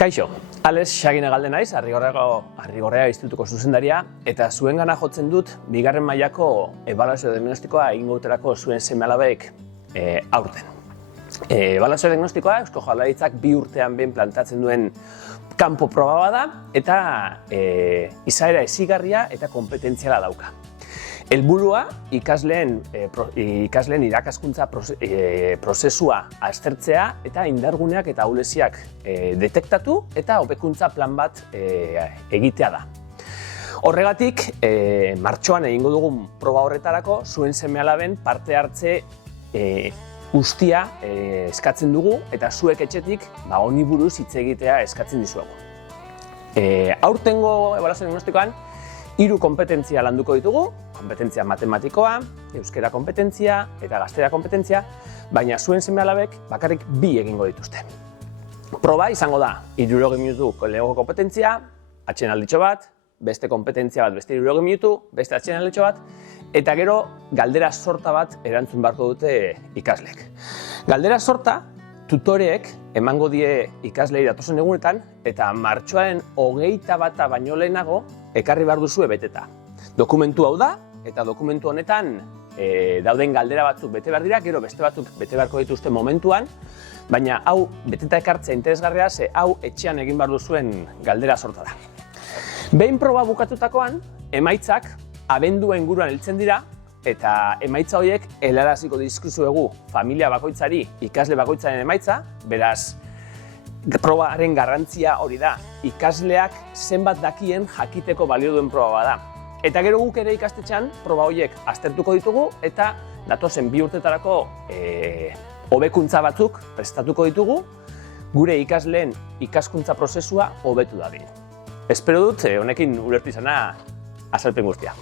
Kaixo, Alex Xagina galde naiz, Arrigorriaga Institutuko zuzendaria, eta zuengana jotzen dut bigarren mailako ebaluazio diagnostikoa egingo dutelako zuen seme-alabek aurten. Ebaluazio diagnostikoa Eusko Jaurlaritzak 2 urtean behin plantatzen duen kanpo proba bada eta izaera hezigarria eta konpetentziala dauka. Helburua ikasleen irakaskuntza prozesua aztertzea eta indarguneak eta ahuleziak detektatu eta hobekuntza plan bat egitea da. Horregatik, martxoan egingo dugun proba horretarako zuen seme-alaben parte hartze guztia eskatzen dugu eta zuek etxetik honi buruz hitz egitea eskatzen dizuegu. Aurtengo ebaluazio diagnostikoan 3 konpetentzia landuko ditugu, konpetentzia matematikoa, euskera konpetentzia eta gaztera konpetentzia, baina zuen seme-alabek bakarrik 2 egingo dituzte. Proba izango da 60 minutuko lehenengo konpetentzia, atsedenalditxo bat, beste konpetentzia bat beste 60 minutu, beste atsedenalditxo bat, eta gero galdera sorta bat erantzun beharko dute ikasleek. Galdera sorta tutoreek emango die ikaslei datozen egunetan eta martxoaren 21 baino lehenago ekarri behar duzue beteta. Dokumentu hau da, eta dokumentu honetan dauden galdera batzuk bete behar dira, gero beste batzuk bete beharko dituzte momentuan, baina hau beteta ekartzea interesgarria, ze hau etxean egin behar duzuen galdera sorta da. Behin proba bukatutakoan, emaitzak abendu inguruan heltzen dira, eta emaitza horiek helaraziko dizkizuegu familia bakoitzari, ikasle bakoitzaren emaitza, beraz, probaren garrantzia hori da, ikasleak zenbat dakien jakiteko balio duen proba bada. Eta gero guk ere ikastetxean proba horiek aztertuko ditugu eta datozen 2 urtetarako hobekuntza batzuk prestatuko ditugu gure ikasleen ikaskuntza prozesua hobetu dadin. Espero dut honekin ulertu izana azalpen guztia.